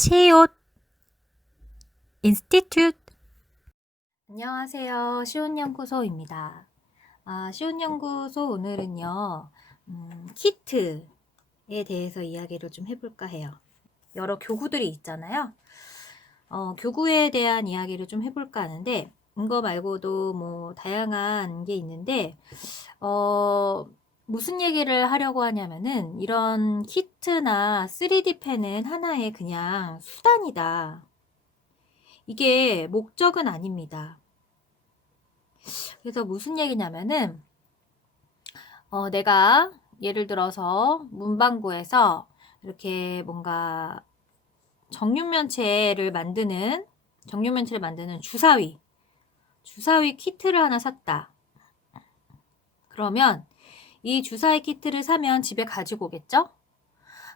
시옷 인스티튜트. 안녕하세요. 시온연구소입니다. 시온연구소 오늘은요, 키트에 대해서 이야기를 좀 해볼까 해요. 여러 교구들이 있잖아요. 교구에 대한 이야기를 좀 해볼까 하는데, 이거 말고도 뭐 다양한 게 있는데, 무슨 얘기를 하려고 하냐면은, 이런 키트나 3D 펜은 하나의 그냥 수단이다. 이게 목적은 아닙니다. 그래서 무슨 얘기냐면은, 내가 예를 들어서 문방구에서 이렇게 뭔가 정육면체를 만드는 주사위 키트를 하나 샀다. 그러면 이 주사위 키트를 사면 집에 가지고 오겠죠?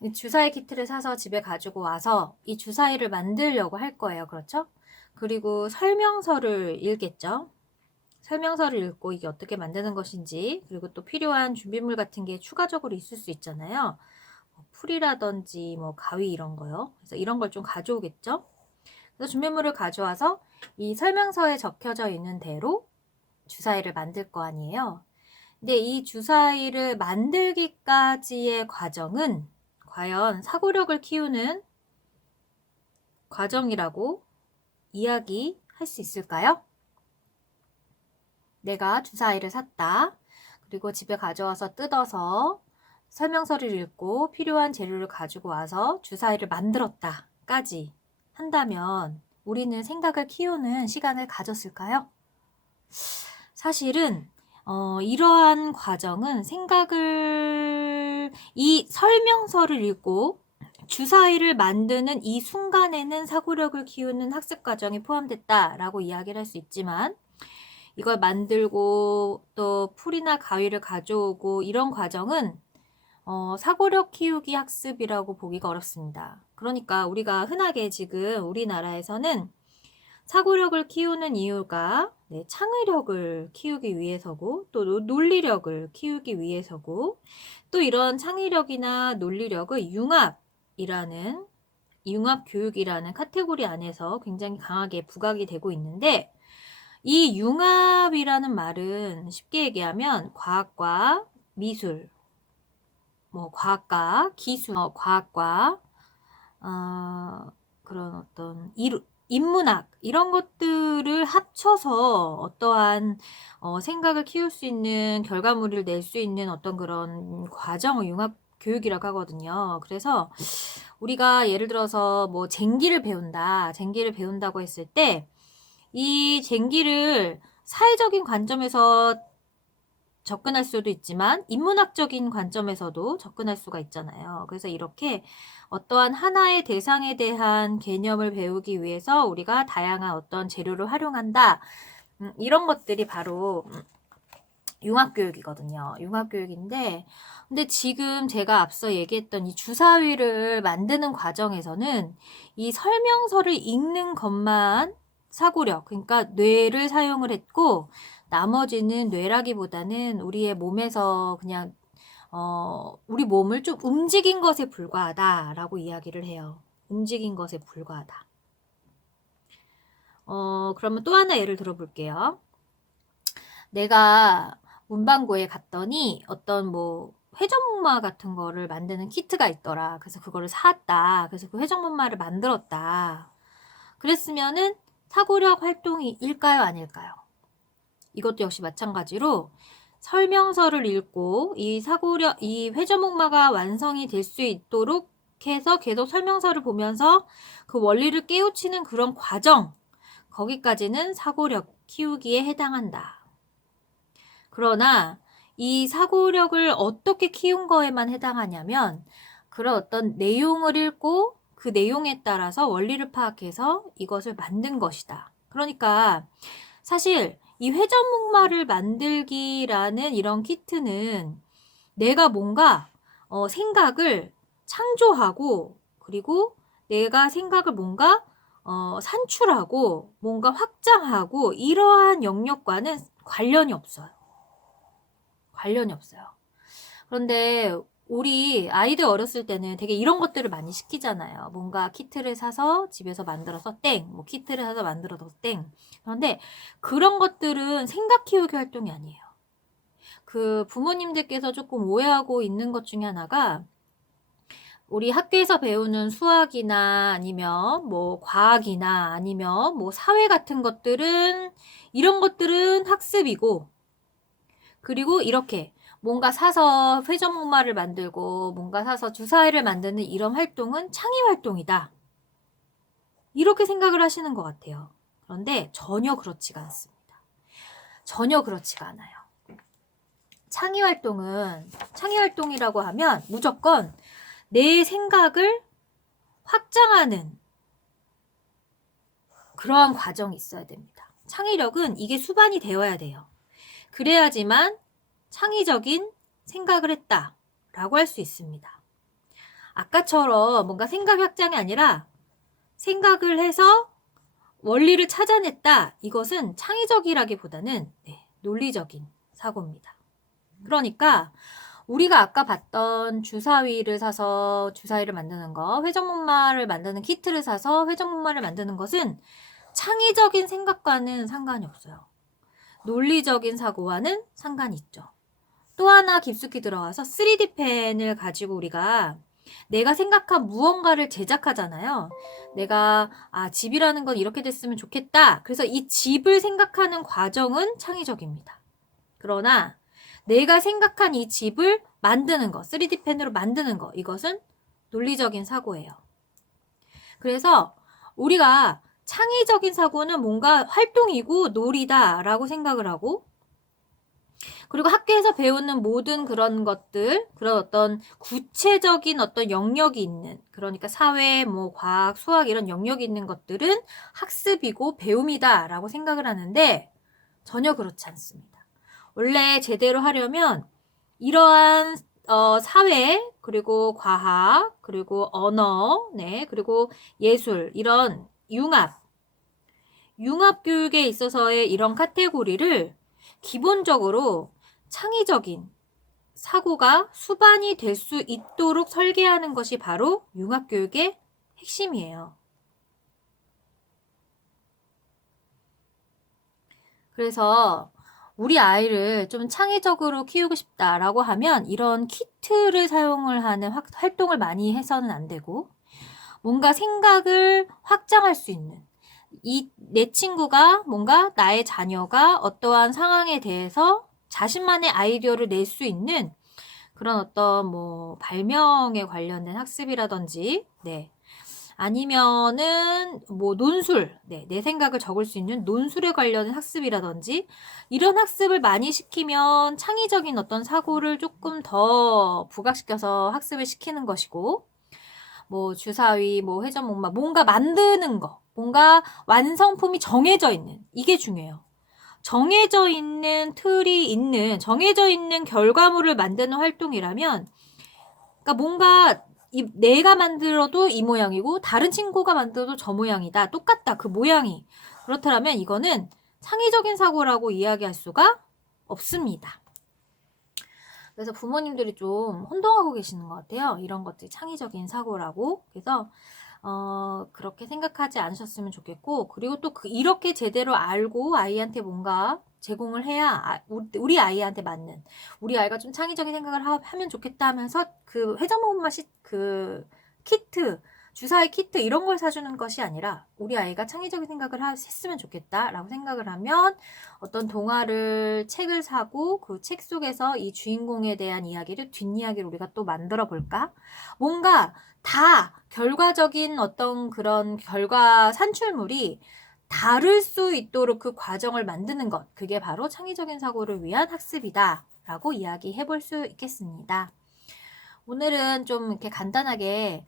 이 주사위 키트를 사서 집에 가지고 와서 이 주사위를 만들려고 할 거예요. 그렇죠? 그리고 설명서를 읽겠죠? 설명서를 읽고 이게 어떻게 만드는 것인지, 그리고 또 필요한 준비물 같은 게 추가적으로 있을 수 있잖아요. 풀이라든지 뭐 가위 이런 거요. 그래서 이런 걸 좀 가져오겠죠. 그래서 준비물을 가져와서 이 설명서에 적혀져 있는 대로 주사위를 만들 거 아니에요. 근데 이 주사위를 만들기까지의 과정은 과연 사고력을 키우는 과정이라고 이야기할 수 있을까요? 내가 주사위를 샀다. 그리고 집에 가져와서 뜯어서 설명서를 읽고 필요한 재료를 가지고 와서 주사위를 만들었다까지 한다면 우리는 생각을 키우는 시간을 가졌을까요? 사실은 이러한 과정은 이 설명서를 읽고 주사위를 만드는 이 순간에는 사고력을 키우는 학습 과정이 포함됐다라고 이야기를 할 수 있지만, 이걸 만들고 또 풀이나 가위를 가져오고 이런 과정은 사고력 키우기 학습이라고 보기가 어렵습니다. 그러니까 우리가 흔하게 지금 우리나라에서는 사고력을 키우는 이유가 창의력을 키우기 위해서고, 또 논리력을 키우기 위해서고, 또 이런 창의력이나 논리력을 융합 교육이라는 카테고리 안에서 굉장히 강하게 부각이 되고 있는데, 이 융합이라는 말은 쉽게 얘기하면 과학과 미술, 뭐 과학과 기술, 과학과 그런 어떤 인문학 이런 것들을 합쳐서 어떠한 생각을 키울 수 있는 결과물을 낼 수 있는 어떤 그런 과정을 융합 교육이라고 하거든요. 그래서 우리가 예를 들어서 뭐 쟁기를 배운다고 했을 때 이 쟁기를 사회적인 관점에서 접근할 수도 있지만 인문학적인 관점에서도 접근할 수가 있잖아요. 그래서 이렇게 어떠한 하나의 대상에 대한 개념을 배우기 위해서 우리가 다양한 어떤 재료를 활용한다. 이런 것들이 바로 융합교육이거든요. 융합교육인데, 근데 지금 제가 앞서 얘기했던 이 주사위를 만드는 과정에서는 이 설명서를 읽는 것만 사고력, 그러니까 뇌를 사용을 했고, 나머지는 뇌라기보다는 우리의 몸에서 그냥 우리 몸을 좀 움직인 것에 불과하다라고 이야기를 해요. 움직인 것에 불과하다. 그러면 또 하나 예를 들어볼게요. 내가 문방구에 갔더니 어떤 뭐 회전목마 같은 거를 만드는 키트가 있더라. 그래서 그거를 샀다. 그래서 그 회전목마를 만들었다. 그랬으면은 사고력 활동일까요? 아닐까요? 이것도 역시 마찬가지로 설명서를 읽고 이 회전목마가 완성이 될 수 있도록 해서 계속 설명서를 보면서 그 원리를 깨우치는 그런 과정, 거기까지는 사고력 키우기에 해당한다. 그러나 이 사고력을 어떻게 키운 거에만 해당하냐면, 그런 어떤 내용을 읽고 그 내용에 따라서 원리를 파악해서 이것을 만든 것이다. 그러니까 사실 이 회전목마를 만들기라는 이런 키트는 내가 뭔가 생각을 창조하고, 그리고 내가 생각을 뭔가 산출하고 뭔가 확장하고 이러한 영역과는 관련이 없어요. 그런데 우리 아이들 어렸을 때는 되게 이런 것들을 많이 시키잖아요. 뭔가 키트를 사서 집에서 만들어서 땡, 뭐 키트를 사서 만들어서 땡. 그런데 그런 것들은 생각 키우기 활동이 아니에요. 그 부모님들께서 조금 오해하고 있는 것 중에 하나가 우리 학교에서 배우는 수학이나 아니면 뭐 과학이나 아니면 뭐 사회 같은 것들은 이런 것들은 학습이고, 그리고 이렇게 뭔가 사서 회전목마를 만들고 뭔가 사서 주사위를 만드는 이런 활동은 창의 활동이다. 이렇게 생각을 하시는 것 같아요. 그런데 전혀 그렇지가 않습니다. 전혀 그렇지가 않아요. 창의 활동이라고 하면 무조건 내 생각을 확장하는 그러한 과정이 있어야 됩니다. 창의력은 이게 수반이 되어야 돼요. 그래야지만 창의적인 생각을 했다라고 할 수 있습니다. 아까처럼 뭔가 생각 확장이 아니라 생각을 해서 원리를 찾아냈다. 이것은 창의적이라기보다는 논리적인 사고입니다. 그러니까 우리가 아까 봤던 주사위를 사서 주사위를 만드는 거, 회전목마를 만드는 키트를 사서 회전목마를 만드는 것은 창의적인 생각과는 상관이 없어요. 논리적인 사고와는 상관이 있죠. 또 하나 깊숙이 들어가서 3D 펜을 가지고 우리가 내가 생각한 무언가를 제작하잖아요. 내가 집이라는 건 이렇게 됐으면 좋겠다. 그래서 이 집을 생각하는 과정은 창의적입니다. 그러나 내가 생각한 이 집을 만드는 거, 3D 펜으로 만드는 거, 이것은 논리적인 사고예요. 그래서 우리가 창의적인 사고는 뭔가 활동이고 놀이다라고 생각을 하고, 그리고 학교에서 배우는 모든 그런 것들, 그런 어떤 구체적인 어떤 영역이 있는, 그러니까 사회, 뭐 과학, 수학 이런 영역이 있는 것들은 학습이고 배움이다라고 생각을 하는데 전혀 그렇지 않습니다. 원래 제대로 하려면 이러한 사회, 그리고 과학, 그리고 언어, 그리고 예술, 이런 융합 교육에 있어서의 이런 카테고리를 기본적으로 창의적인 사고가 수반이 될 수 있도록 설계하는 것이 바로 융합 교육의 핵심이에요. 그래서 우리 아이를 좀 창의적으로 키우고 싶다라고 하면 이런 키트를 사용을 하는 활동을 많이 해서는 안 되고, 뭔가 생각을 확장할 수 있는, 내 친구가 뭔가 나의 자녀가 어떠한 상황에 대해서 자신만의 아이디어를 낼 수 있는 그런 어떤 뭐 발명에 관련된 학습이라든지, 아니면은 뭐 논술, 내 생각을 적을 수 있는 논술에 관련된 학습이라든지, 이런 학습을 많이 시키면 창의적인 어떤 사고를 조금 더 부각시켜서 학습을 시키는 것이고, 뭐 주사위, 뭐 회전목마, 뭔가 만드는 거, 뭔가 완성품이 정해져 있는, 이게 중요해요. 정해져 있는 틀이 있는, 정해져 있는 결과물을 만드는 활동이라면, 그러니까 뭔가 내가 만들어도 이 모양이고 다른 친구가 만들어도 저 모양이다. 똑같다. 그 모양이. 그렇다면 이거는 창의적인 사고라고 이야기할 수가 없습니다. 그래서 부모님들이 좀 혼동하고 계시는 것 같아요. 이런 것들이 창의적인 사고라고. 그래서 그렇게 생각하지 않으셨으면 좋겠고, 그리고 또 이렇게 제대로 알고 아이한테 뭔가 제공을 해야 우리 아이한테 맞는, 우리 아이가 좀 창의적인 생각을 하면 좋겠다 하면서 그 회전목마 그 키트, 주사위 키트 이런 걸 사주는 것이 아니라 우리 아이가 창의적인 생각을 했으면 좋겠다라고 생각을 하면 어떤 책을 사고 그 책 속에서 이 주인공에 대한 이야기를, 뒷이야기를 우리가 또 만들어 볼까? 뭔가 다 결과적인 어떤 그런 결과 산출물이 다를 수 있도록 그 과정을 만드는 것, 그게 바로 창의적인 사고를 위한 학습이다 라고 이야기해 볼 수 있겠습니다. 오늘은 좀 이렇게 간단하게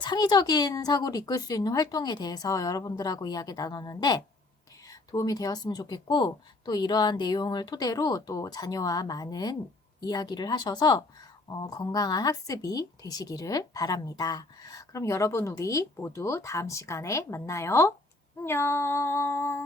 창의적인 사고를 이끌 수 있는 활동에 대해서 여러분들하고 이야기 나눴는데 도움이 되었으면 좋겠고, 또 이러한 내용을 토대로 또 자녀와 많은 이야기를 하셔서 건강한 학습이 되시기를 바랍니다. 그럼 여러분, 우리 모두 다음 시간에 만나요. 안녕.